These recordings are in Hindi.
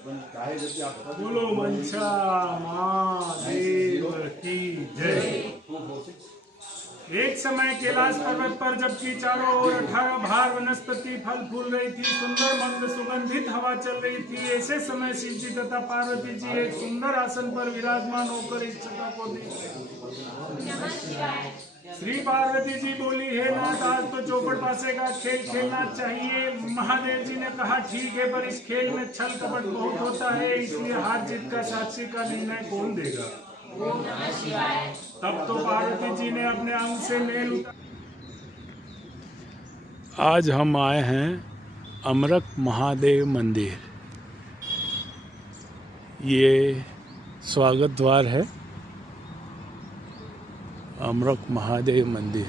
बोलो मनसा महादेव की जय। एक समय कैलाश पर्वत पर जबकि चारों ओर 18 भार वनस्पति फल फूल रही थी, सुंदर मंद सुगंधित हवा चल रही थी, ऐसे समय शिव जी तथा पार्वती जी एक सुंदर आसन पर विराजमान होकर इस जगह को देख रहे। श्री पार्वती जी बोली, हे नाथ, आज तो चौपड़ पासे का खेल खेलना चाहिए। महादेव जी ने कहा, ठीक है, पर इस खेल में छल कपट बहुत होता है, इसलिए हार जीत का साक्षी का निर्णय कौन देगा? तब तो पार्वती जी ने अपने अंग से मेल उतारा। आज हम आए हैं अमरक महादेव मंदिर। ये स्वागत द्वार है, अमरक महादेव मंदिर।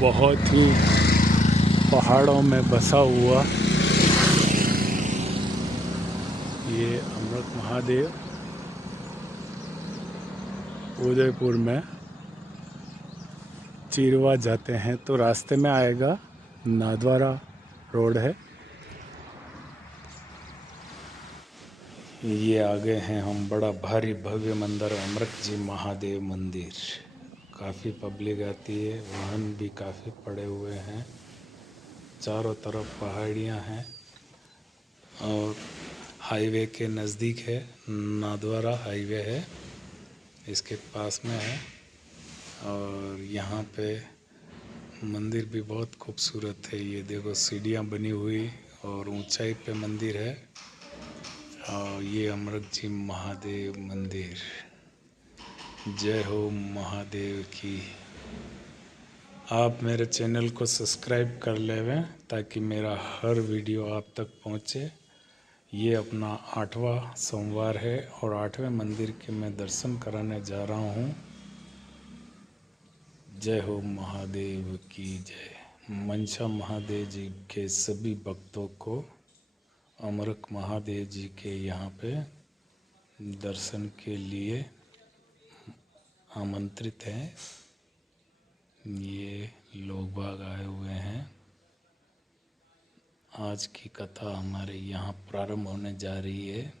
बहुत ही पहाड़ों में बसा हुआ ये अमरक महादेव उदयपुर में चिरवा जाते हैं तो रास्ते में आएगा, नाथद्वारा रोड है। ये आगे हैं हम, बड़ा भारी भव्य मंदिर अमरक जी महादेव मंदिर। काफ़ी पब्लिक आती है, वाहन भी काफ़ी पड़े हुए हैं, चारों तरफ पहाड़ियाँ हैं और हाईवे के नज़दीक है, नाथद्वारा हाईवे है, इसके पास में है। और यहाँ पे मंदिर भी बहुत खूबसूरत है। ये देखो सीढ़ियाँ बनी हुई और ऊंचाई पे मंदिर है। और ये अमरक जी महादेव मंदिर। जय हो महादेव की। आप मेरे चैनल को सब्सक्राइब कर लेवें ताकि मेरा हर वीडियो आप तक पहुँचे। ये अपना 8वां सोमवार है और 8वें मंदिर के मैं दर्शन कराने जा रहा हूँ। जय हो महादेव की जय। मनसा महादेव जी के सभी भक्तों को अमरक महादेव जी के यहाँ पे दर्शन के लिए आमंत्रित हैं। ये लोग बाग आए हुए हैं। आज की कथा हमारे यहाँ प्रारंभ होने जा रही है।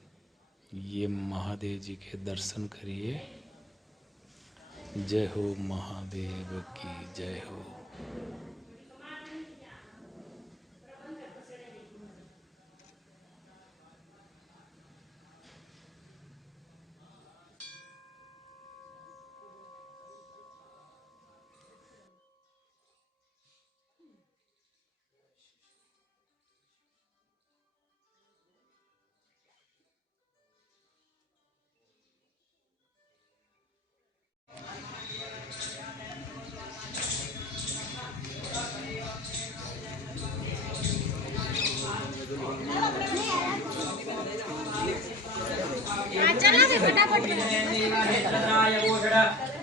ये महादेव जी के दर्शन करिए। जय हो महादेव की जय हो।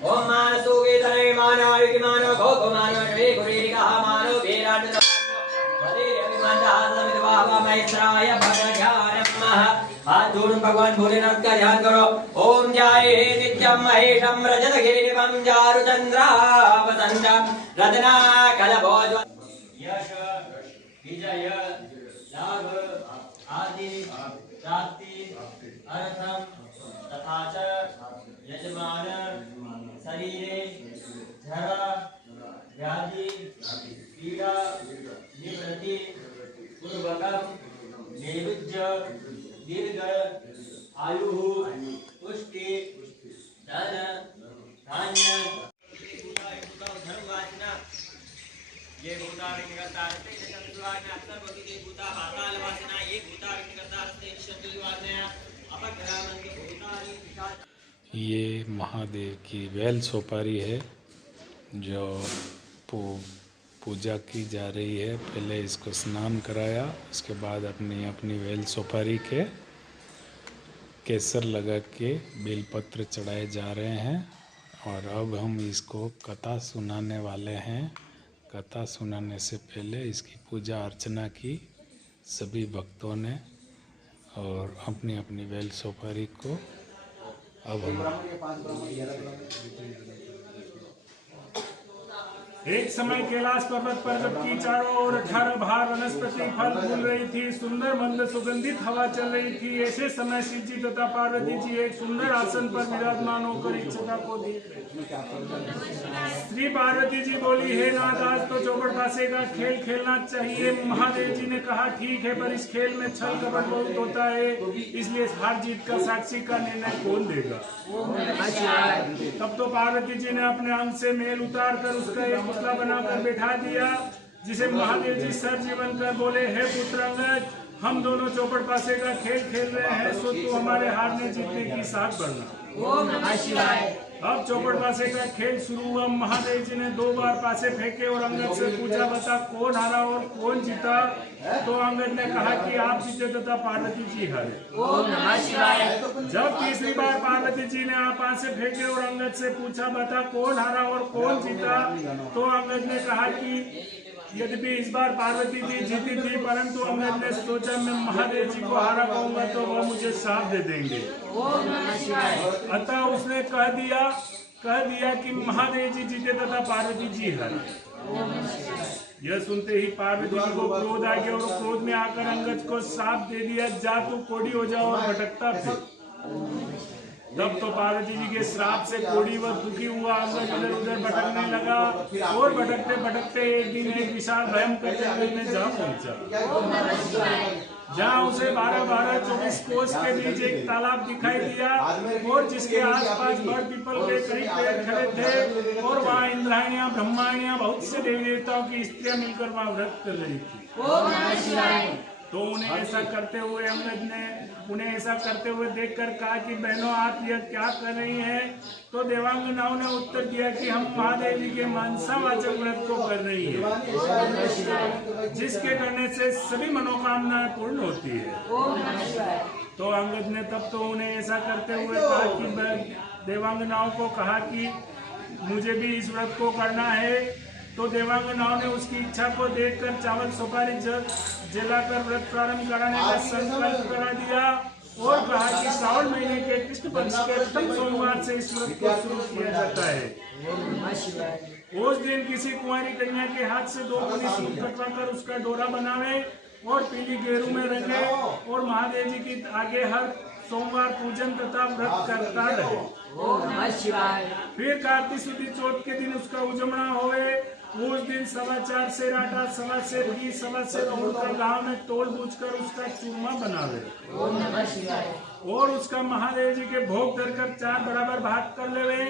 ओम मानसो वेदने मानव विमानो भोगो मानव वे गुरेरिका मानव वेराट भले अभिमानदास समितवावा मैत्राय भगध्यानमः। हाथ जोड़ भगवान भोलेनाथ का ध्यान करो। ओम जय नित्यम महेशम रजत गिरिवम चारु चंद्रावतंडम रत्ना कलभोज यश विजय लाभ आदि प्राप्ति अर्थम तथा च यजमान शरीरे जरा व्याधि पीड़ा निवृत्ति पूर्वकम नैवेद्य दीर्घ आयु पुष्टि धन धान्य ये भूतारण्य करता रहते हैं चंद्रवान अक्सर बगी के भूता पाताल वासना ये भूतारण्य करता रहते हैं चंद्रवान अपग्रामन के भूतारण्य पिशाच। ये महादेव की वेल सोपारी है जो पूजा की जा रही है। पहले इसको स्नान कराया, उसके बाद अपनी अपनी वेल सोपारी के केसर लगा के बेलपत्र चढ़ाए जा रहे हैं। और अब हम इसको कथा सुनाने वाले हैं। कथा सुनाने से पहले इसकी पूजा अर्चना की सभी भक्तों ने और अपनी अपनी वेल सोपारी को अब हम एक समय कैलाश पर्वत पर जबकि चारों ओर 18 भार वनस्पति फल फूल रही थी, सुंदर मंद सुगंधित हवा चल रही थी, ऐसे समय शिव जी तथा पार्वती जी एक सुंदर आसन पर विराजमान होकर इच्छता को देख रहे। श्री पार्वती जी बोली, हे नाथ, आज तो चौपड़ पासे का खेल खेलना चाहिए। महादेव जी ने कहा, ठीक है, पर इस खेल में छल कपट बहुत होता है, इसलिए हार जीत का साक्षी का निर्णय कौन देगा। तब तो पार्वती जी ने अपने अंग से मेल उतार कर उसका एक पुतला बनाकर बैठा दिया, जिसे महादेव जी सर जीवन कर बोले, हे पुत्र अंगद, हम दोनों चौपड़ पासे का खेल खेल रहे हैं, सो तू हमारे हारने जीतने की साथ बढ़ना। ओम नमः शिवाय। अब चौपड़ पासे का खेल शुरू हुआ। महादेव जी ने 2 बार पासे फेंके और अंगद से पूछा, बता कौन हारा और कौन जीता। तो अंगद ने कहा कि आप जीते तथा पार्वती जी हारे। ओम नमः शिवाय। जब तीसरी बार पार्वती जी ने आप पासे फेंके और अंगद से पूछा, बता कौन हारा और कौन जीता। तो अंगद ने कहा कि यद्यपि इस बार पार्वती जी जीती थी, परंतु अंगद ने सोचा मैं महादेव जी को हारा कहूंगा तो वह मुझे साथ दे देंगे। ओम नमः शिवाय। अतः उसने कह दिया कि महादेव जी जीते तथा पार्वती जी हारे। यह सुनते ही पार्वती जी को क्रोध आ गया और क्रोध में आकर अंगद को साथ दे दिया, जा तू कोढ़ी हो जा और भटकता फिर। तब तो पार्वती जी के श्राप से कोढ़ी व दुखी हुआ अंगद इधर उधर भटकने लगा और भटकते भटकते एक दिन एक विशाल भयंकर जंगल में जा पहुंचा, जहाँ उसे 12-24 कोस के बीच एक तालाब दिखाई दिया और जिसके आसपास बड़ पीपल के कई पेड़ खड़े थे और वहाँ इंद्रायणियां ब्रह्माणियां बहुत से देवी देवताओं की स्त्रियां मिलकर वहाँ व्रत कर रही थी। ओम नमः शिवाय। तो उन्हें ऐसा करते हुए अंगद ने उन्हें ऐसा करते हुए देखकर कहा कि बहनों, आप यह क्या कर रही हैं। तो देवांगनाओं ने उत्तर दिया कि हम महादेव जी के मनसावाचक व्रत को कर रही है, जिसके करने से सभी मनोकामनाएं पूर्ण होती है। ओम नमः शिवाय। तो अंगद ने तब तो उन्हें ऐसा करते हुए कहा कि देवांगनाओं को कहा कि मुझे भी इस व्रत को करना है। तो देवांगनाओं ने उसकी इच्छा को देखकर चावल सुपारी जलाकर व्रत प्रारंभ कराने का संकल्प करा दिया और कहा कि श्रावण महीने के कृष्ण पक्ष के प्रथम सोमवार से इस व्रत को शुरू किया जाता है। ओम नमः शिवाय। उस दिन किसी कुंवारी कन्या के हाथ से 2 बड़ी सूत कटवाकर उसका डोरा बनावे और पीली गेरू में रंगे और महादेव जी की आगे हर सोमवार पूजन तथा व्रत करता रहे। ओम नमः शिवाय। फिर कार्तिक शुक्ल चौथ के दिन उसका उजमना होवे। उस दिन 4.25 सेर आटा, 1.25 सेर घी, 1.25 सेर होकर गाँव में तोड़ बूझ कर उसका चूरमा बनावे। ओम नमः शिवाय। और उसका महादेव जी के भोग धरकर 4 बराबर भाग कर लेवे।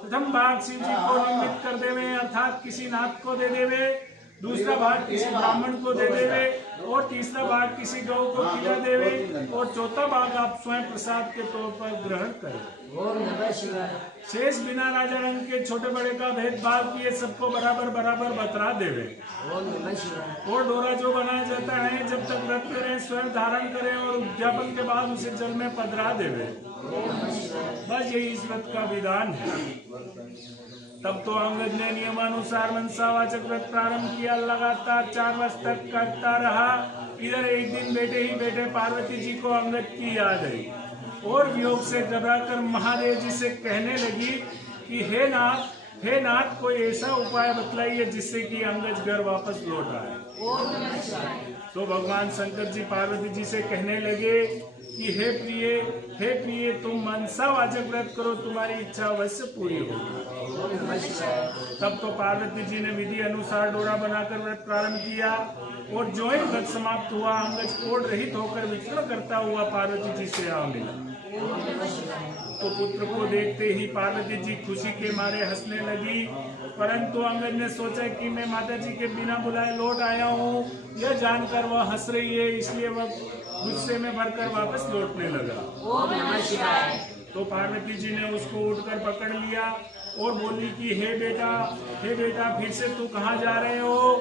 प्रथम भाग शिव जी को निमित्त कर देवे, अर्थात किसी नाथ को दे देवे। दूसरा भाग किसी ब्राह्मण को दे देवे और तीसरा भाग किसी गौ को खिला देवे और चौथा भाग आप स्वयं प्रसाद के तौर पर ग्रहण करें। ओम नमः शिवाय। शेष बिना राजा रंग के छोटे बड़े का भेदभाव किए सबको बराबर बराबर बतरा देवे। ओम नमः शिवाय। और डोरा जो बनाया जाता है जब तक व्रत करें स्वयं धारण करें और उद्यापन के बाद उसे जल में पधरा देवे। बस यही इस व्रत का विधान है। तब तो अंगद ने नियमानुसार मनसावाचक व्रत प्रारंभ किया। लगातार 4 वर्ष तक करता रहा। इधर एक दिन बैठे ही बैठे पार्वती जी को अंगद की याद आई और वियोग से घबराकर महादेव जी से कहने लगी कि हे नाथ कोई ऐसा उपाय बतलाइए जिससे कि अंगद घर वापस लौट आए। ओम नमः शिवाय। तो भगवान शंकर जी पार्वती जी से कहने लगे कि हे प्रिय तुम मनसावाचक व्रत करो, तुम्हारी इच्छा अवश्य पूरी होगी। ओम नमः शिवाय। तब तो पार्वती जी ने विधि अनुसार डोरा बनाकर व्रत प्रारंभ किया और जो ही व्रत समाप्त हुआ अंगद कोढ़ रहित होकर विचरण करता हुआ पार्वती जी से आ मिला। तो पुत्र को देखते ही पार्वती जी खुशी के मारे हंसने लगी, परंतु अंगद ने सोचा कि मैं माता जी के बिना बुलाए लौट आया हूँ, यह जानकर वह हंस रही है, इसलिए वह गुस्से में भरकर वापस लौटने लगा। ओम नमः शिवाय। तो पार्वती जी ने उसको उठकर पकड़ लिया और बोली कि हे बेटा फिर से तू कहाँ जा रहे हो।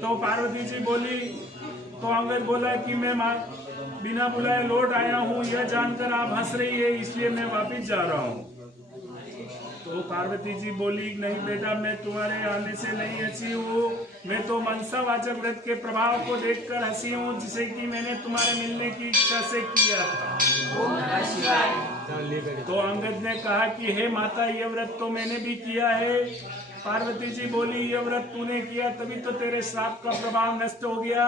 तो पार्वती जी बोली, तो अंगद बोला कि मैं बिना बुलाए लौट आया हूँ, यह जानकर आप हंस रही है, इसलिए मैं वापिस जा रहा हूँ। तो पार्वती जी बोली, नहीं बेटा, मैं तुम्हारे आने से नहीं हंसी हूँ, मैं तो मनसावाचक व्रत के प्रभाव को देखकर हंसी हूँ, जिसे कि मैंने तुम्हारे मिलने की इच्छा से किया था। ओम नमः शिवाय। तो अंगद ने कहा कि हे माता, ये व्रत तो मैंने भी किया है। पार्वती जी बोली, ये व्रत तूने किया तभी तो तेरे श्राप का प्रभाव नष्ट हो गया,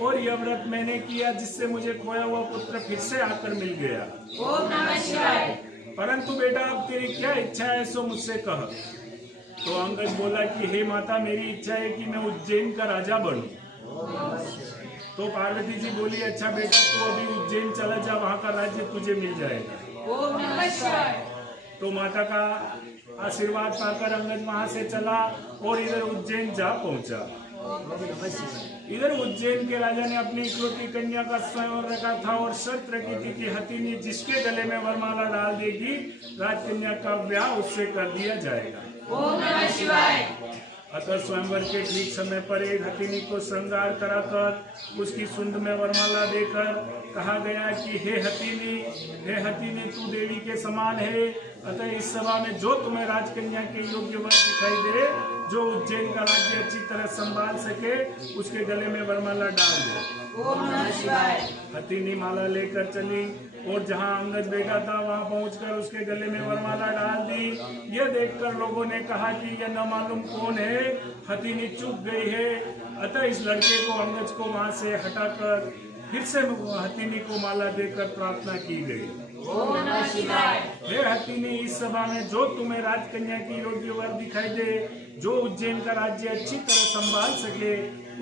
और यह व्रत मैंने किया जिससे मुझे खोया हुआ पुत्र फिर से आकर मिल गया। ओम नमः शिवाय। परंतु बेटा, अब तेरी क्या इच्छा है सो मुझसे कह। तो अंगद बोला कि हे माता, मेरी इच्छा है कि मैं उज्जैन का राजा बनूं। तो पार्वती जी बोली, अच्छा बेटा, तू अभी उज्जैन चला जा, वहाँ का राज्य तुझे मिल जाएगा। ओम नमः शिवाय। तो माता का आशीर्वाद पाकर अंगद वहाँ से चला और इधर उज्जैन जा पहुँचा। इधर उज्जैन के राजा ने अपनी इकलौती कन्या का स्वयंवर रखा था और शर्त रखी थी कि हथिनी जिसके गले में वरमाला डाल देगी, राजकन्या का ब्याह उससे कर दिया जाएगा। ओम नमः शिवाय। अतः स्वयंवर के ठीक समय पर एक हथिनी को श्रृंगार कराकर उसकी सुंड में वरमाला देकर कहा गया कि हे हथिनी, तू देवी के समान है। अतः इस सभा में जो तुम्हें राजकन्या के योग्य वर दिखाई दे, जो उज्जैन का राज्य अच्छी तरह संभाल सके, उसके गले में वरमाला डाल दे। ओम नमः शिवाय। हथिनी माला लेकर चली और जहां अंगद बैठा था वहां पहुंचकर उसके गले में वरमाला डाल दी। यह देखकर लोगों ने कहा कि यह न मालूम कौन है, हथिनी चुप गई है। अतः इस लड़के को अंगद को वहां से हटाकर फिर से हथिनी को माला देकर प्रार्थना की गई। ओम नमः शिवाय। हे हथिनी, इस सभा में जो तुम्हें राजकन्या की योग्य वर दिखाई दे, जो उज्जैन का राज्य अच्छी तरह संभाल सके,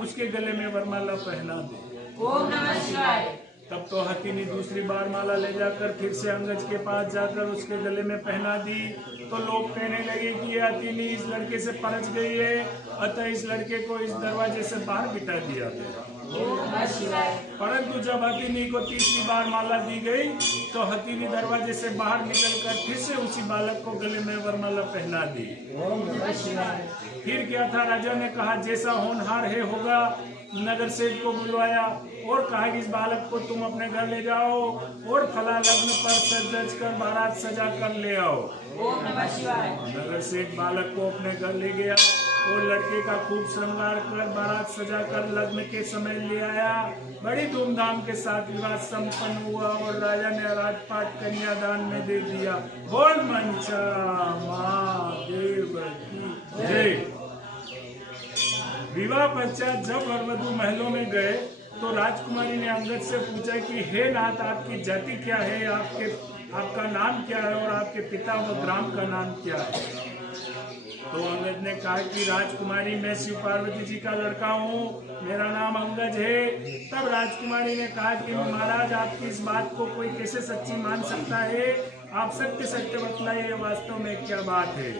उसके गले में वरमाला पहना दे। ओम नमः शिवाय। तब तो हथिनी दूसरी बार माला ले जाकर फिर से अंगद के पास जाकर उसके गले में पहना दी। तो लोग कहने लगे कि यह हथिनी इस लड़के से परच गई है, अतः इस लड़के को इस दरवाजे से बाहर बिठा दिया गया। ओम नमः शिवाय। परंतु जब हथिनी को तीसरी बार माला दी गई तो हथिनी दरवाजे से बाहर निकलकर फिर से उसी बालक को गले में वरमाला पहना दी। ओम नमः शिवाय। फिर क्या था, राजा ने कहा जैसा होनहार है होगा। नगर सेठ को बुलवाया और कहा कि इस बालक को तुम अपने घर ले जाओ और फला लग्न पर सज कर बारात सजा कर ले आओ। ओम नमः शिवाय। नगर सेठ बालक को अपने घर ले गया और लड़के का खूब श्रृंगार कर बारात सजा कर लग्न के समय ले आया। बड़ी धूमधाम के साथ विवाह संपन्न हुआ और राजा ने राजपाट कन्यादान में दे दिया। बोल मंचा महादेव की जय। विवाह पश्चात जब वरवधू महलों में गए तो राजकुमारी ने अंगद से पूछा कि हे नाथ, आपकी जाति क्या है, आपका नाम क्या है और आपके पिता व ग्राम का नाम क्या है। तो अंगद ने कहा कि राजकुमारी, मैं शिव पार्वती जी का लड़का हूँ, मेरा नाम अंगद है। तब राजकुमारी ने कहा कि महाराज, आपकी इस बात को कोई कैसे सच्ची मान सकता है, आप सत्य सत्य बतलाइए, वास्तव में क्या बात है।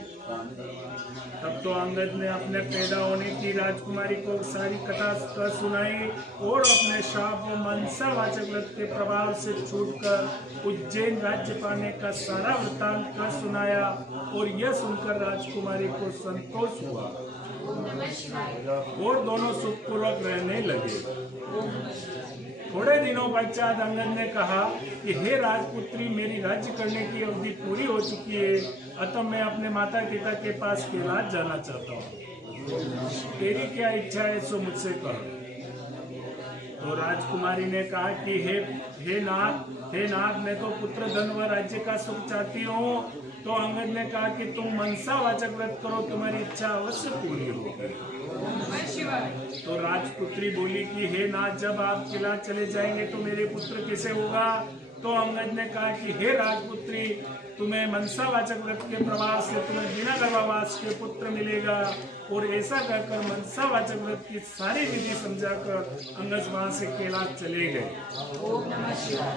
तब तो अंगद ने अपने पैदा होने की राजकुमारी को सारी कथा सुनाई और अपने श्राप व मनसावाचक व्रत के प्रभाव से छूटकर उज्जैन राज्य पाने का सारा वृत्तांत कर सुनाया और यह सुनकर राजकुमारी को संतोष हुआ और दोनों सुखपूर्वक रहने लगे। थोड़े दिनों पश्चात अंगद ने कहा कि हे राजपुत्री, मेरी राज्य करने की अवधि पूरी हो चुकी है, अतः मैं अपने माता पिता के पास कैलाश जाना चाहता हूँ। तेरी क्या इच्छा है सो मुझसे कह। तो राजकुमारी ने कहा कि हे नाथ, मैं तो पुत्र धन व राज्य का सुख चाहती हूँ। तो अंगद ने कहा कि तुम मनसावाचक व्रत करो, तुम्हारी इच्छा अवश्य पूरी होगी। तो राजपुत्री बोली कि हे नाथ, जब आप किला चले जाएंगे तो मेरे पुत्र कैसे होगा। तो अंगद ने कहा कि हे राजपुत्री, तुम्हें मनसावाचक व्रत के प्रभाव से तुम्हें बिना गर्भावास के पुत्र मिलेगा। और ऐसा कहकर मनसावाचक व्रत की सारी विधि समझाकर अंगद वहां से कैलाश चले गए। ओम नमः शिवाय।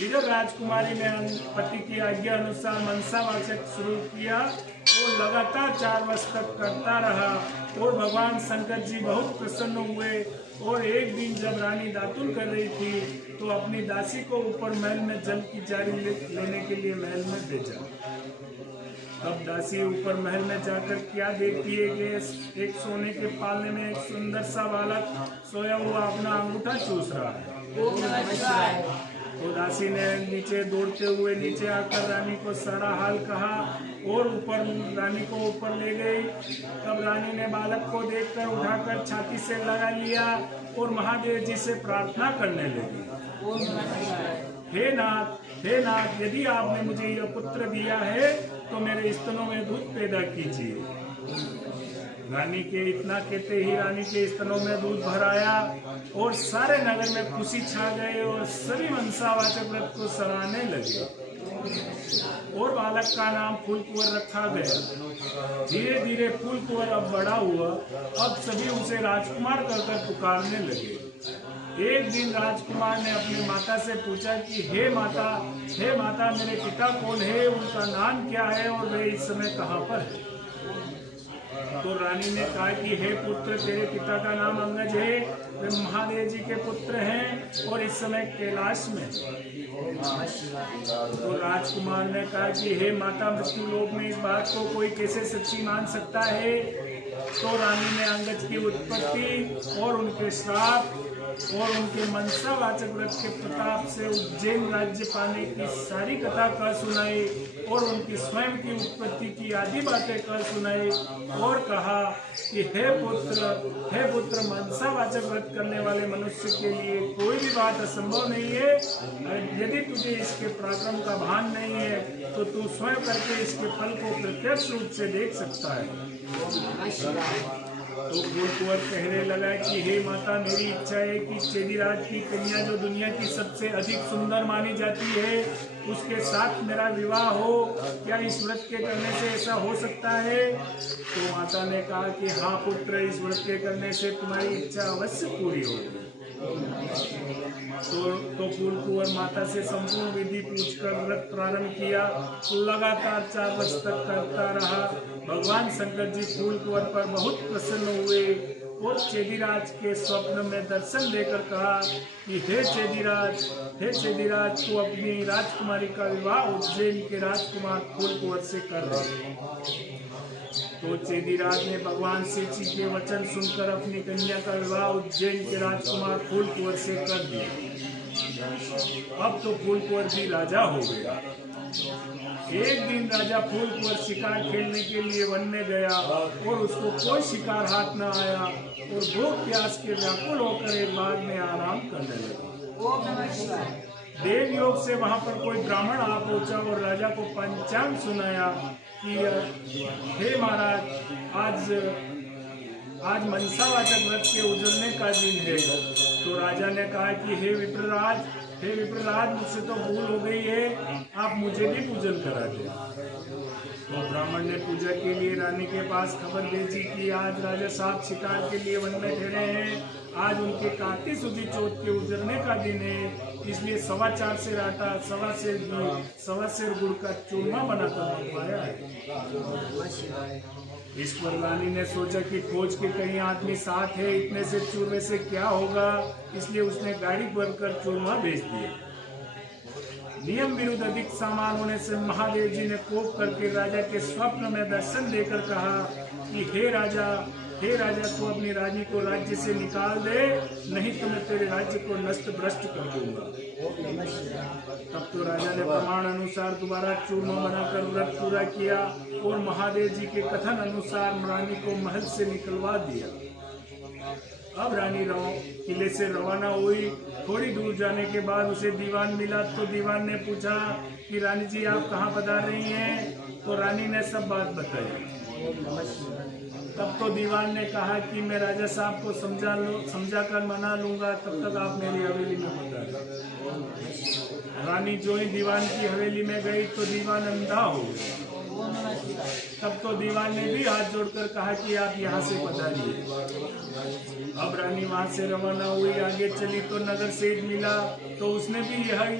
इधर राजकुमारी ने पति की आज्ञा अनुसार मनसावाचक शुरू किया और लगातार 4 वर्ष तक करता रहा और भगवान शंकर जी बहुत प्रसन्न हुए। और एक दिन जब रानी दातुन कर रही थी तो अपनी दासी को ऊपर महल में जल की जारी लेने के लिए महल में भेजा। तब दासी ऊपर महल में जाकर क्या देखती है कि एक सोने के पालने में एक सुंदर सा बालक सोया हुआ अपना अंगूठा चूस रहा है। ओम नमः शिवाय। तो दासी ने नीचे दौड़ते हुए नीचे आकर रानी को सारा हाल कहा और रानी को ऊपर ले गई। तब रानी ने बालक को देखकर उठाकर छाती से लगा लिया और महादेव जी से प्रार्थना करने लगी। ओम नमः शिवाय। हे नाथ, हे नाथ, यदि आपने मुझे यह पुत्र दिया है तो मेरे स्तनों में दूध पैदा कीजिए। रानी के इतना कहते ही रानी के स्तनों में दूध भर आया और सारे नगर में खुशी छा गए और सभी मनसावाचक व्रत को सराहने लगे और बालक का नाम फूलकुंवर रखा गया। धीरे धीरे फूलकुंवर अब बड़ा हुआ, अब सभी उसे राजकुमार कहकर पुकारने लगे। एक दिन राजकुमार ने अपनी माता से पूछा कि हे माता, मेरे पिता कौन है, उनका नाम क्या है और वे इस समय कहाँ पर है? तो रानी ने कहा कि हे पुत्र, तेरे पिता का नाम अंगज है, वे महादेव जी के पुत्र हैं और इस समय कैलाश में। तो राजकुमार ने कहा कि हे माता, मृत्यु लोक में इस बात को कोई कैसे सच्ची मान सकता है? तो रानी ने अंगज की उत्पत्ति और उनके श्राप और उनके मनसावाचक व्रत के प्रताप से उज्जैन राज्य पाने की सारी कथा कह सुनाई और उनकी स्वयं की उत्पत्ति की आदि बातें कह सुनाई और कहा कि हे पुत्र, मनसावाचक व्रत करने वाले मनुष्य के लिए कोई भी बात असंभव नहीं है। यदि तुझे इसके पराक्रम का भान नहीं है तो तू स्वयं करके इसके फल को प्रत्यक्ष रूप से देख सकता है। तो फूलकुंवर कहने लगा कि हे माता, मेरी इच्छा है कि चेदीराज की कन्या जो दुनिया की सबसे अधिक सुंदर मानी जाती है उसके साथ मेरा विवाह हो। क्या इस व्रत के करने से ऐसा हो सकता है? तो माता ने कहा कि हाँ पुत्र, इस व्रत के करने से तुम्हारी इच्छा अवश्य पूरी होगी। तो फूलकुंवर माता से संपूर्ण विधि पूछकर व्रत प्रारंभ किया। लगातार 4 वर्ष तक करता रहा। भगवान शंकर जी फूलकुंवर पर बहुत प्रसन्न हुए और चेदीराज के स्वप्न में दर्शन देकर कहा कि हे चेदीराज, तू अपनी राजकुमारी का विवाह उज्जैन के राजकुमार फूलकुंवर से कर रहे। तो चेदीराज ने भगवान शिव जी के वचन सुनकर अपनी कन्या का विवाह उज्जैन के राजकुमार फूलकुंवर से कर दिया। अब तो फूलकुंवर भी राजा हो गया। एक दिन राजा फूलकुंवर शिकार खेलने के लिए वन में गया और उसको कोई शिकार हाथ न आया और भूख प्यास के व्याकुल होकर एक बाग में आराम करने लगा। ओम नमः शिवाय। देव योग से वहां पर कोई ब्राह्मण आ पहुंचा और राजा को पंचांग सुनाया कि हे महाराज, आज मनसावाचक व्रत के उजलने का दिन है। तो राजा ने कहा कि हे विप्रराज, मुझसे तो भूल हो गई है, आप मुझे भी पूजन करा दें। तो ब्राह्मण ने पूजा के लिए रानी के पास खबर भेजी कि आज राजा साहब शिकार के लिए वन में ठहरे हैं। आज उनके काटी सुधी चौथ के उजरने का दिन है, इसलिए 4.25 सेर आटा, 1.25 सेर घी, 1.25 सेर गुड़ का चूरमा बनाकर मंगवाया है। इस पर रानी ने सोचा कि खोज के कई आदमी साथ है, इतने से चूरमे से क्या होगा, इसलिए उसने गाड़ी भरकर चूरमा भेज दिया। नियम विरुद्ध अधिक सामान होने से महादेव जी ने कोप करके राजा के स्वप्न में दर्शन देकर कहा कि हे राजा, तू अपनी रानी को राज्य से निकाल दे, नहीं तो मैं तेरे राज्य को नष्ट भ्रष्ट कर दूंगा। तब तो राजा ने प्रमाण अनुसार दोबारा चूरमा बनाकर व्रत पूरा किया और महादेव जी के कथन अनुसार रानी को महल से निकलवा दिया। अब रानी किले से रवाना हुई। थोड़ी दूर जाने के बाद उसे दीवान मिला। तो दीवान ने पूछा कि रानी जी आप कहाँ पधार रही हैं? तो रानी ने सब बात बताई। तब तो दीवान ने कहा कि मैं राजा साहब को समझा कर मना लूंगा, तब तक आप मेरी हवेली में पधारें। रानी जो ही दीवान की हवेली में गई तो दीवान अंधा हो गया। तब तो दीवान ने भी हाथ जोड़कर कहा कि आप यहाँ से पधारिए। अब रानी वहां से रवाना हुई, आगे चली तो नगर सेठ मिला। तो उसने भी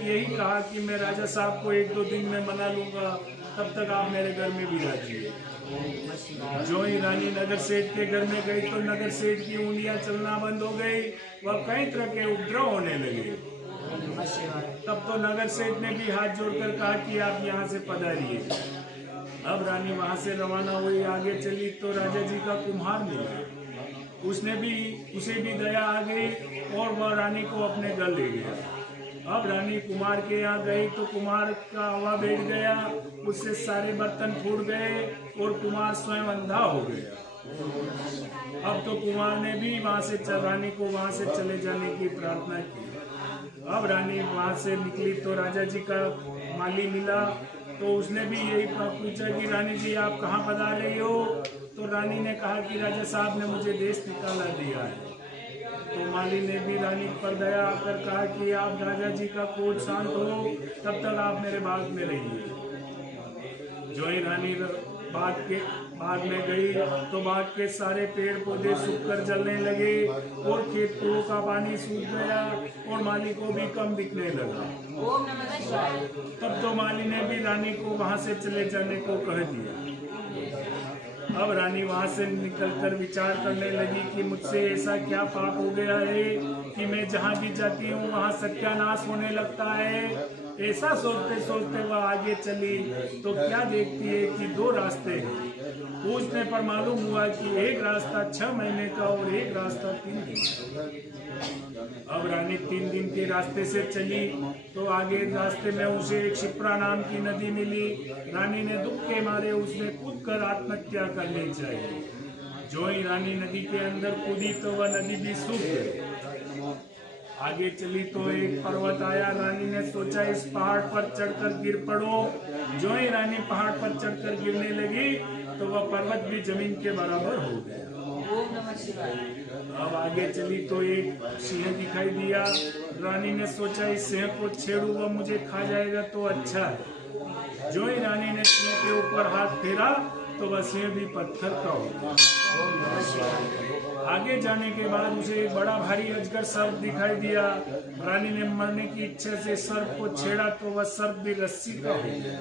यही कहा कि मैं राजा साहब को 1-2 दिन में मना लूंगा, तब तक आप मेरे घर में भी रहिए। जो ही रानी नगर सेठ के घर में गई तो नगर सेठ की उंगलियां चलना बंद हो गई, वह कई तरह के उपद्रव होने लगे। तब तो नगर सेठ ने भी हाथ जोड़कर कहा कि आप यहाँ से पधारिए। अब रानी वहां से रवाना हुई, आगे चली तो राजा जी का कुम्हार मिला। उसे भी दया आ गई और वह रानी को अपने घर ले गया। अब रानी कुम्हार के यहाँ गई तो कुम्हार का हवा बैठ गया, उससे सारे बर्तन फूट गए और कुम्हार स्वयं अंधा हो गया। अब तो कुम्हार ने भी रानी को वहां से चले जाने की प्रार्थना की। अब रानी वहां से निकली तो राजा जी का माली मिला, तो उसने भी यही पूछा कि रानी जी आप कहाँ पधार रही हो? तो रानी ने कहा कि राजा साहब ने मुझे देश निकाला दिया है। तो माली ने भी रानी पर दया आकर कहा कि आप राजा जी का कोट शांत हो, तब तक आप मेरे बाग में रहिए। जो ही रानी बाग में गई तो बाग के सारे पेड़ पौधे सूखकर जलने लगे और खेतों का पानी सूख गया और माली को भी कम दिखने लगा। ओम नमः शिवाय। तब तो माली ने भी रानी को वहां से चले जाने को कह दिया। अब रानी वहां से निकलकर विचार करने लगी कि मुझसे ऐसा क्या पाप हो गया है कि मैं जहां भी जाती हूँ वहां सत्यानाश होने लगता है। ऐसा सोचते सोचते वह आगे चली तो क्या देखती है कि 2 रास्ते हैं। पूछने पर मालूम हुआ कि एक रास्ता 6 महीने का और एक रास्ता 3 दिन का। अब रानी 3 दिन के रास्ते से चली तो आगे रास्ते में उसे एक शिप्रा नाम की नदी मिली। रानी ने दुख के मारे उसमें कूदकर आत्महत्या करनी चाहिए। जो ही रानी नदी के अंदर कूदी तो वह नदी भी सूख गई। आगे चली तो एक पर्वत आया। रानी ने सोचा इस पहाड़ पर चढ़कर गिर पड़ो। जो ही रानी पहाड़ पर चढ़कर गिरने लगी तो वह पर्वत भी जमीन के बराबर हो गया। ओम नमः शिवाय। अब आगे चली तो एक सिंह दिखाई दिया। रानी ने सोचा इस सिंह को छेड़ू, वह मुझे खा जाएगा तो अच्छा है। जो ही रानी ने सिंह के ऊपर हाथ फेरा तो वह सिंह भी पत्थर का हो गया। ओम नमः शिवाय। आगे जाने के बाद उसे एक बड़ा भारी अजगर सर्प दिखाई दिया। रानी ने मरने की इच्छा से सर्प को छेड़ा तो वह सर्प भी रस्सी का हो गया।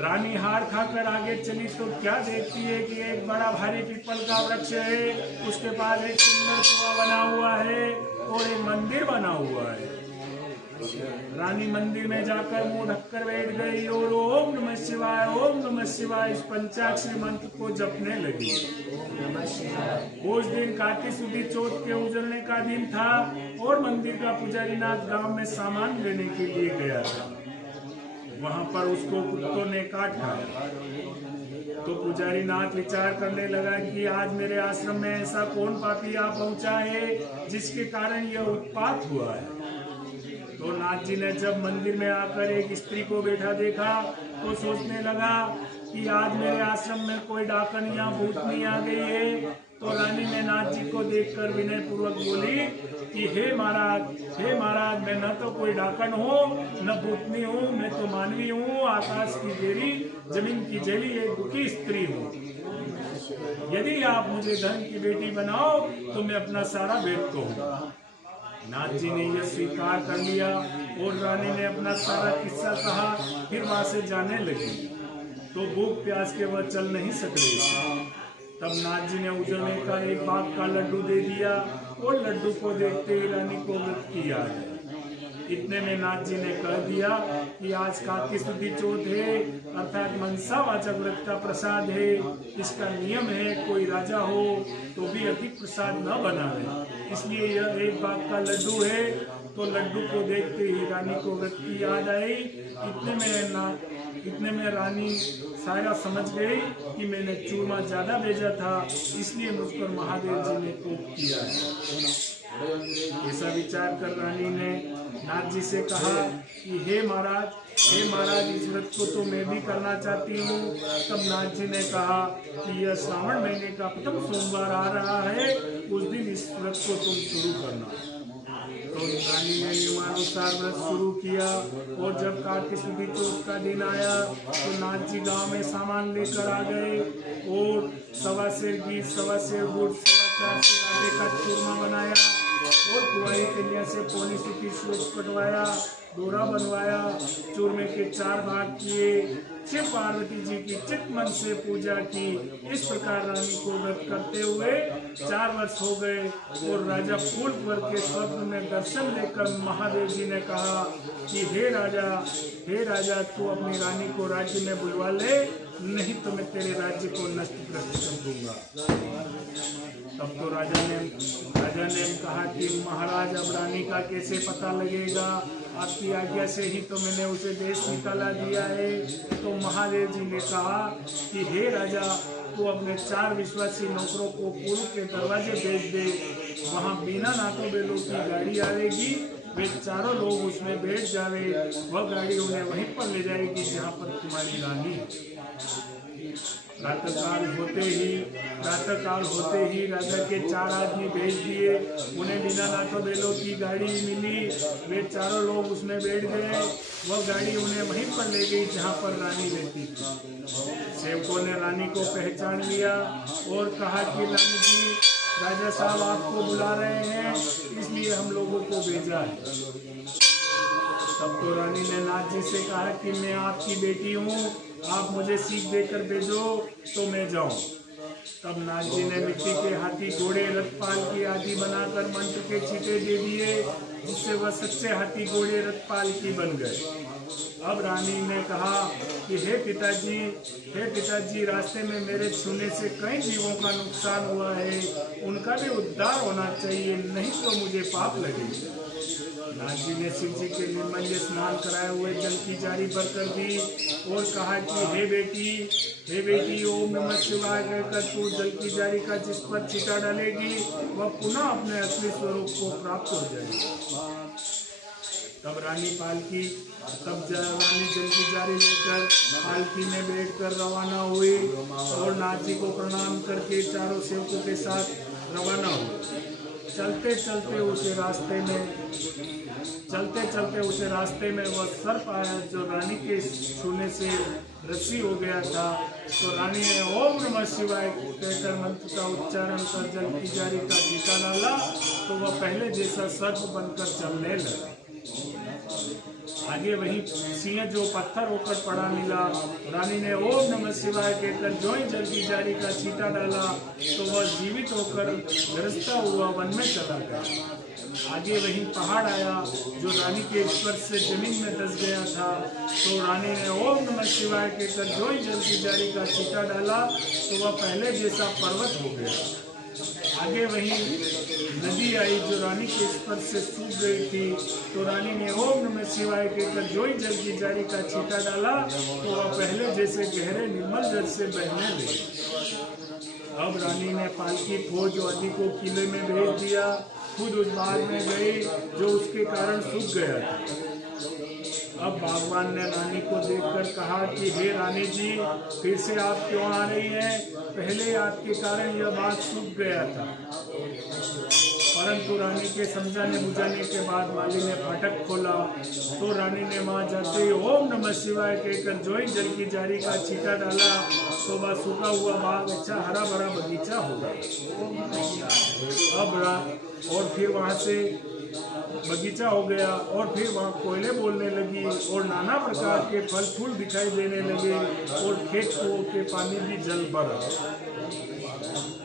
रानी हार खाकर आगे चली तो क्या देखती है कि एक बड़ा भारी पीपल का वृक्ष है, उसके पास एक सुंदर कुआं बना हुआ है और एक मंदिर बना हुआ है। रानी मंदिर में जाकर मुंह ढककर बैठ गई और ओम नमः शिवाय इस पंचाक्षरी मंत्र को जपने लगी। उस दिन कार्तिक शुक्ल चौथ के उजलने का दिन था और मंदिर का पुजारी नाथ गांव में सामान लेने के लिए गया था। वहां पर उसको कुत्तों ने काटा। तो पुजारी नाथ विचार करने लगा कि आज मेरे आश्रम में ऐसा कौन पापी आ पहुंचा है जिसके कारण यह उत्पात हुआ है। तो नाथ जी ने जब मंदिर में आकर एक स्त्री को बैठा देखा तो सोचने लगा कि आज मेरे आश्रम में कोई डाकन या भूतनी आ गई है। तो रानी ने नाथ जी को देखकर विनय पूर्वक बोली कि हे महाराज मैं न तो कोई डाकन हूँ न भूतनी हूँ, मैं तो मानवी हूँ, आकाश की देवी जमीन की जली एक दुखी स्त्री हूँ। यदि आप मुझे धन की बेटी बनाओ तो मैं अपना सारा भेद कहूँगा। नाथ जी ने यह स्वीकार कर लिया और रानी ने अपना सारा किस्सा कहा। फिर वहां से जाने लगी तो भूख प्यास के वह चल नहीं सक रही थी। तब नाथ जी ने उजलने का एक बाग का लड्डू दे दिया और लड्डू को देखते ही रानी को व्रत की याद है। इतने में नाथ जी ने कह दिया कि आज कार्तिक शुक्ल चौथ है अर्थात मनसावाचक व्रत का प्रसाद है। इसका नियम है कोई राजा हो तो भी अधिक प्रसाद न बनावे, इसलिए यह एक बाग का लड्डू है। तो लड्डू को देखते ही रानी को व्रत की याद आई। इतने में रानी सारा समझ गई कि मैंने चूरमा ज्यादा भेजा था, इसलिए मुझ पर महादेव जी ने कोप किया है। ऐसा विचार कर रानी ने नाथ जी से कहा कि हे महाराज इस व्रत को तो मैं भी करना चाहती हूँ। तब नाथ जी ने कहा कि यह श्रावण महीने का प्रथम सोमवार आ रहा है, उस दिन इस व्रत को तुम शुरू करना। तो रानी ने नियमानुसार व्रत शुरू किया और जब कार्तिक शुक्ल चौथ का दिन आया तो नाथ जी गाँव में सामान लेकर आ गए और 1.25 सेर घी, 1.25 सेर गुड़, 4.25 सेर आटे का चूरमा बनाया और कुंवारी कन्या से पौनी सूती सूत कटवाया, डोरा बनवाया, चूरमे के 4 भाग किए, शिव पार्वती जी की चित मन से पूजा की। इस प्रकार रानी को व्रत करते हुए 4 वर्ष हो गए और राजा फूलपुर के स्वप्न में दर्शन लेकर महादेव जी ने कहा कि हे राजा तू अपनी रानी को राज्य में बुलवा ले नहीं तो मैं तेरे राज्य को नष्ट कर दूंगा। तब तो राजा ने कहा कि महाराज अब रानी का कैसे पता लगेगा, आपकी आज्ञा से ही तो मैंने उसे देश निकाला दिया है। तो महादेव जी ने कहा कि हे राजा, तू अपने 4 विश्वासी नौकरों को पूर्व के दरवाजे भेज दे, वहाँ बिना नाटो बेलों की गाड़ी आएगी, वे चारों लोग उसमें बैठ जावे, वह गाड़ी उन्हें वहीं पर ले जाएगी जहाँ पर तुम्हारी रानी है। प्रातःकाल होते ही राजा के 4 आदमी भेज दिए, उन्हें बिना नाटो बेलों की गाड़ी मिली, वे चारों लोग उसमें बैठ गए, वह गाड़ी उन्हें वहीं पर ले गई जहाँ पर रानी रहती थी। सेवकों ने रानी को पहचान लिया और कहा कि रानी जी, राजा साहब आपको बुला रहे हैं, इसलिए हम लोगों को भेजा है। तब तो रानी ने नाथ जी से कहा कि मैं आपकी बेटी हूँ, आप मुझे सीख देकर भेजो तो मैं जाऊँ। तब नाथ जी ने मिट्टी के हाथी, घोड़े, रथपाल की आदि बनाकर मंत्र के छींटे दे दिए, जिससे वह सच्चे हाथी, घोड़े, रथपाल की बन गए। अब रानी ने कहा कि हे पिताजी, रास्ते में मेरे छूने से कई जीवों का नुकसान हुआ है, उनका भी उद्धार होना चाहिए, नहीं तो मुझे पाप लगेगा। नाथ जी ने शिव जी के निर्मल स्नान कराए हुए जल की जारी भरकर दी और कहा कि हे बेटी, ओम नमः शिवाय कहकर तू जल की जारी का जिस पर छींटा डालेगी, वह पुनः अपने असली स्वरूप को प्राप्त हो जाएगी। तब रानी जल की जारी लेकर पालकी में बैठकर रवाना हुई और नाथ जी को प्रणाम करके चारों सेवकों के साथ रवाना हुई। चलते चलते उसे रास्ते में वह सर्प आया जो रानी के छूने से रस्सी हो गया था। तो रानी ने ओम नमः शिवाय कहकर मंत्र का उच्चारण कर जल की जारी का टीका डाला, तो वह पहले जैसा सर्प बनकर चलने लगा। आगे वही सिंह जो पत्थर होकर पड़ा मिला, रानी ने ओम नमः शिवाय कहकर जो ही जल की जारी का छींटा डाला, तो वह जीवित होकर गरजता हुआ वन में चला गया। आगे वही पहाड़ आया जो रानी के स्पर्श से जमीन में धंस गया था, तो रानी ने ओम नमः शिवाय कहकर जो ही जल की जारी का छींटा डाला, तो वह पहले जैसा पर्वत हो गया। आगे वही नदी आई जो रानी के स्पर्श से सूख गई थी, तो रानी ने ओम नमः शिवाय कहकर जो ही जल की जारी का छींटा डाला, तो वह पहले जैसे गहरे निर्मल जल से बहने लगी। अब रानी ने पालकी फौज आदि को किले में भेज दिया, खुद उस बाग में गई जो उसके कारण सूख गया था। अब बागवान ने रानी को देखकर कहा कि हे रानी जी, फिर से आप क्यों आ रही हैं? पहले आपके कारण यह बाग सूख गया था। परंतु रानी के समझाने बुझाने के बाद माली ने फाटक खोला, तो रानी ने वहाँ जाते ही ओम नमः शिवाय कहकर जो ही जल की जारी का छींटा डाला, तो वह सूखा हुआ बाग अच्छा हरा भरा बगीचा हो गया। और फिर वहाँ से बगीचा हो गया और फिर वहाँ कोयले बोलने लगी और नाना प्रकार के फल फूल दिखाई देने लगे और खेत कुओं के पानी भी जल भरा।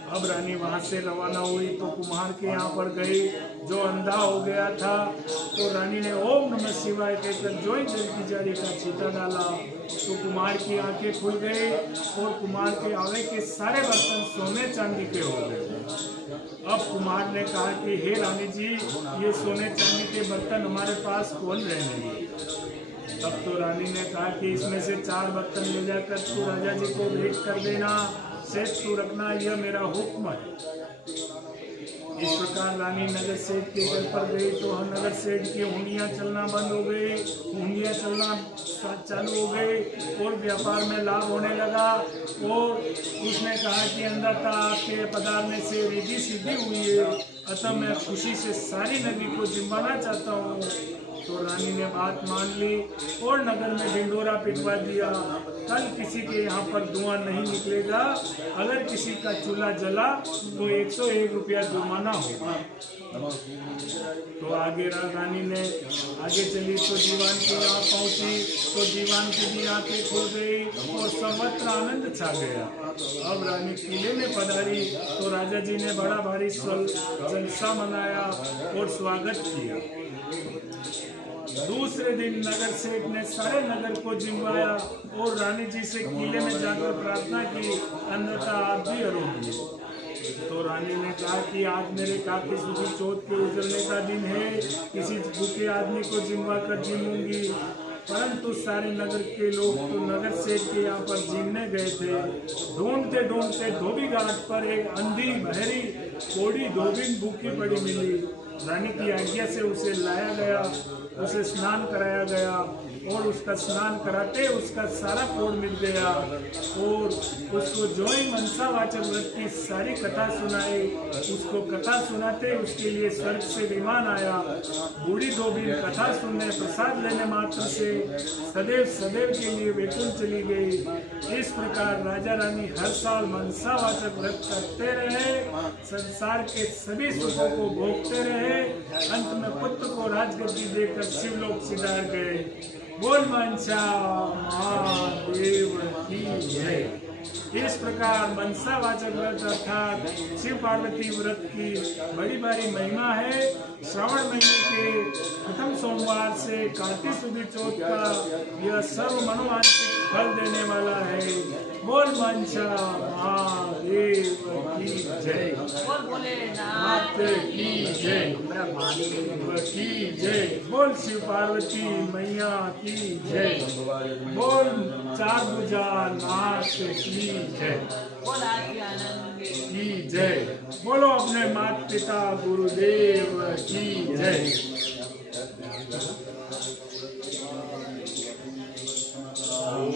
अब रानी वहाँ से रवाना हुई तो कुम्हार के यहाँ पर गई जो अंधा हो गया था, तो रानी ने ओम नमः शिवाय कहकर जो ही जल की जारी का छींटा डाला, तो कुम्हार की आंखें खुल गई और कुम्हार के आवे के सारे बर्तन सोने चांदी के हो गए। अब कुम्हार ने कहा कि हे रानी जी, ये सोने चांदी के बर्तन हमारे पास कौन रहेंगे? तब तो रानी ने कहा कि इसमें से 4 बर्तन ले जाकर तू राजा जी को भेंट कर देना, सेठ तू रखना, यह मेरा हुक्म है। इस प्रकार रानी नगर सेठ के घर पर गई तो नगर सेठ की हुंडियाँ चलना बंद हो गई, हुंडियाँ चलना चालू हो गई और व्यापार में लाभ होने लगा। और उसने कहा कि अंधता आपके पधारने से रिद्धि सिद्धि हुई है, अतः मैं खुशी से सारी नगरी को जिम्माना चाहता हूँ। तो रानी ने बात मान ली और नगर में ढिंडोरा पिटवा दिया, कल किसी के यहाँ पर धुआं नहीं निकलेगा, अगर किसी का चूल्हा जला तो 101 रुपया जुर्माना होगा। तो आगे रानी ने आगे चली तो दीवान के यहाँ पहुँची तो दीवान की भी आंखें खुल गई और सर्वत्र आनंद छा गया। अब रानी किले में पधारी तो राजा जी ने बड़ा भारी जलसा मनाया और स्वागत किया। दूसरे दिन नगर सेठ ने सारे नगर को जिमवाया और रानी जी से किले में जाकर प्रार्थना की, अन्यथा आप भी अरोगे। तो रानी ने कहा कि आज मेरे कार्तिक शुक्ल चौथ के उजड़ने का दिन है, किसी भूखे आदमी को जिमवा कर जिमूंगी। परंतु सारे नगर के लोग तो नगर सेठ के यहाँ पर जीमने गए थे। ढूंढते ढूंढते धोबी घाट पर एक अंधी बहरी कोड़ी धोबिन भूखी पड़ी मिली। रानी की आज्ञा से उसे लाया गया, उसे स्नान कराया गया और उसका स्नान कराते उसका सारा कोढ़ मिल गया और उसको जो ही मनसावाचक व्रत की सारी कथा सुनाई, उसको कथा सुनाते उसके लिए स्वर्ग से विमान आया। बूढ़ी धोबी कथा सुनने प्रसाद लेने मात्र से सदैव सदैव के लिए वैकुंठ चली गई। इस प्रकार राजा रानी हर साल मनसावाचक व्रत करते रहे, संसार के सभी सुखों को भोगते रहे। अंत में पुत्र को राजगद्दी देकर शिवलोक सिधार गए। बोल मनसा महादेव की जय। इस प्रकार मनसावाचक व्रत अर्थात शिव पार्वती व्रत की बड़ी भारी महिमा है। श्रावण महीने के प्रथम सोमवार से कार्तिक शुक्ल चौथ का यह सर्व मनोवांछित फल देने वाला है। बोल मनसा महादेव की जय, बोल भोले नाथ की जय, महादेव की जय, बोल शिव पार्वती मैया की जय, बोल चार भुजा नाथ की जय, बोल आदि आनंद की जय, बोलो अपने माता पिता गुरुदेव की जय। ओम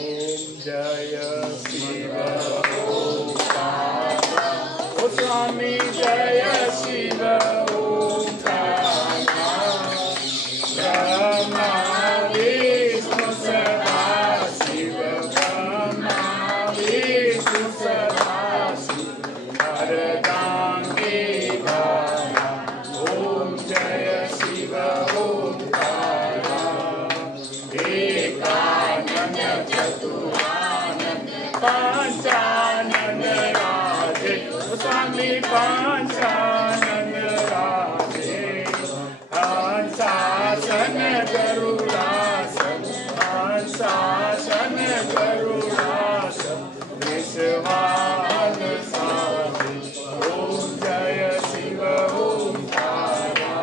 जय शिव ओंकार, ओ स्वामी जय शिव ओंकार, ब्रह्मा विष्णु सदा शिव, ब्रह्मा विष्णु सदा शिव, वरदांगे धारा। ओम जय शिव ओंकार, एकानंद चतुरानंद पंचानंद राधे, स्वामी पंचानंद राधे। हंसासन गरुड़ासन, हंसासन गरुड़ासन, विश्वान साधे। ओम जय शिव ओंकारा,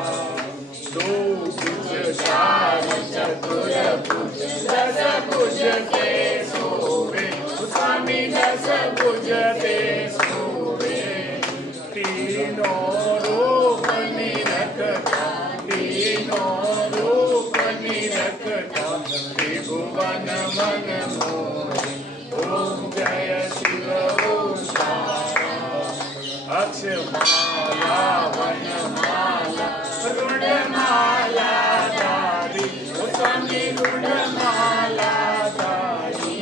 दो भुज चार चतुर भुज दस भुज ते सोवे, स्वामी दस भुज ते सोवे। तीनों रूप निरखता, तीनों रूप निरखता, त्रिभुवन मन मोहे। ओम जय शिव ओंकारा, अक्षमाला वनमाला रुणमाला धारी, स्वामी रुणमाला धारी।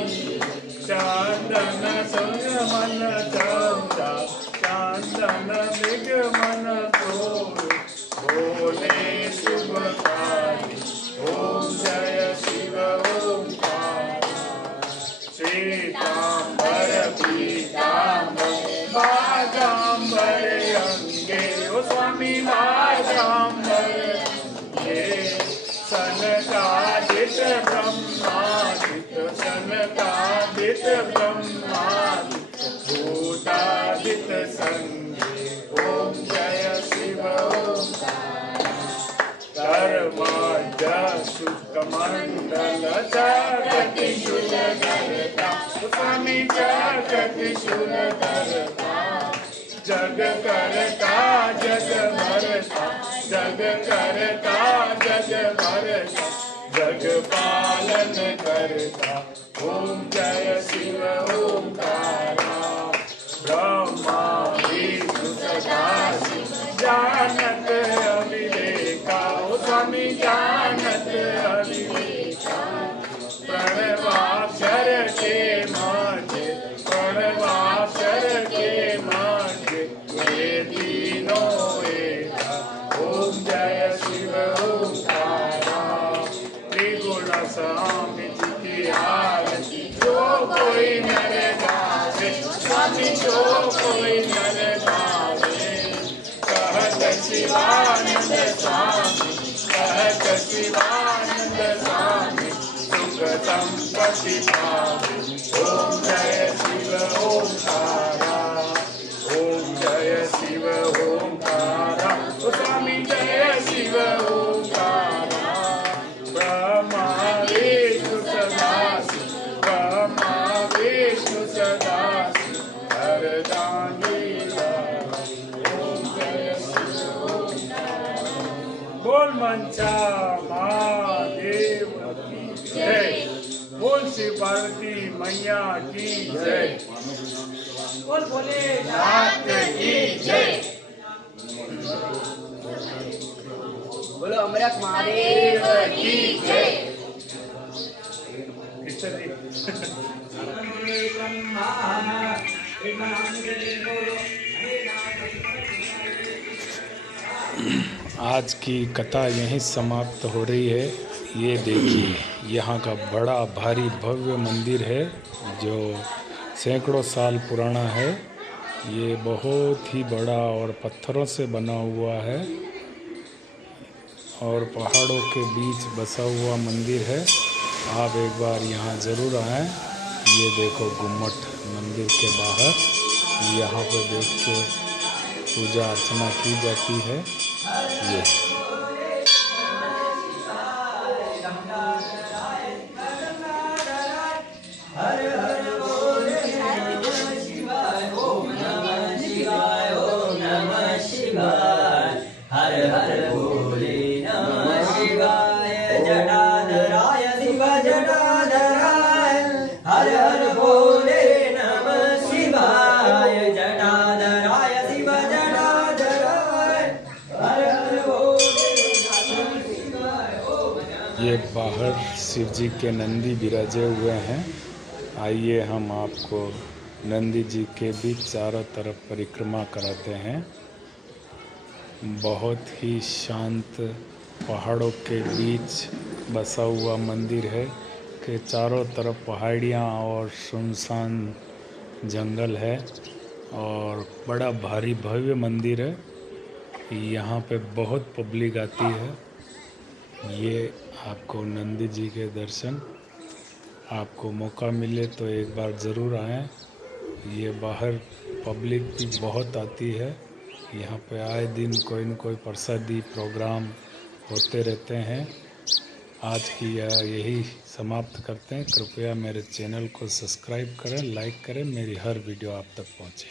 चंदन संग मन चंदा, चंदन मृग मन तोरे, बोले शुभकारी। ओम जय शिव ओंकार, श्वेतांबर पीतांबर बागांबर अंगे, ओ स्वामी बागांबर अंगे। सनकादित ब्रह्मादित, सनकादित ब्रह्मादित, भूतादित संगे। ओम जय शिव ओंकार, कर्मज शुकमंडल जगति शुल धरता, स्वामी जगति शुल धरता। जग करता जग भरता, जग करता जग भरता, जग पालन करता। ओम जय शिव ओंकारा, ब्रह्मा विष्णु सदा शिव, जानत अविवेका, ओ स्वामी जानत अविवेका। प्रणवाक्षर के माझे, प्रणवाक्षर के माझे, ये तीनों एका। ओम जय शिव ओंकारा, त्रिगुण स्वामी जी की आरती, जो कोई नर प्रतिभावे ओम जय शिव ओंकारा ओम जय शिव ओंकारा ओ स्वामी जय शिव ओंकारा ब्रह्मा विष्णु सदाशिव ब्रह्मा विष्णु सदाशिव हरदानी ओम जय शिव ओंकारा बोल मंचा महादेव की जय बोल शिव पार्वती मैया की जय बोल भोलेनाथ की जय बोलो अमरक महादेव की जय। आज की कथा यहीं समाप्त हो रही है। ये देखिए यहाँ का बड़ा भारी भव्य मंदिर है जो सैकड़ों साल पुराना है। ये बहुत ही बड़ा और पत्थरों से बना हुआ है और पहाड़ों के बीच बसा हुआ मंदिर है। आप एक बार यहाँ ज़रूर आएँ। ये देखो गुम्मट मंदिर के बाहर, यहाँ पे देख के पूजा अर्चना की जाती है। ये हर हर भोले नमः शिवाय जटाधराय शिव जटाधराय हर हर भोले नमः शिवाय जटाधराय शिव जटाधराय हर हर भोले नमः शिवाय ओम नमः। ये बाहर शिव जी के नंदी विराजे हुए हैं। आइए हम आपको नंदी जी के भी चारों तरफ परिक्रमा कराते हैं। बहुत ही शांत पहाड़ों के बीच बसा हुआ मंदिर है कि चारों तरफ पहाड़ियाँ और सुनसान जंगल है और बड़ा भारी भव्य मंदिर है। यहाँ पे बहुत पब्लिक आती है। ये आपको नंदी जी के दर्शन, आपको मौका मिले तो एक बार ज़रूर आएँ। ये बाहर पब्लिक भी बहुत आती है। यहाँ पे आए दिन कोई न कोई प्रसादी प्रोग्राम होते रहते हैं। आज की यही समाप्त करते हैं। कृपया मेरे चैनल को सब्सक्राइब करें, लाइक करें, मेरी हर वीडियो आप तक पहुँचे।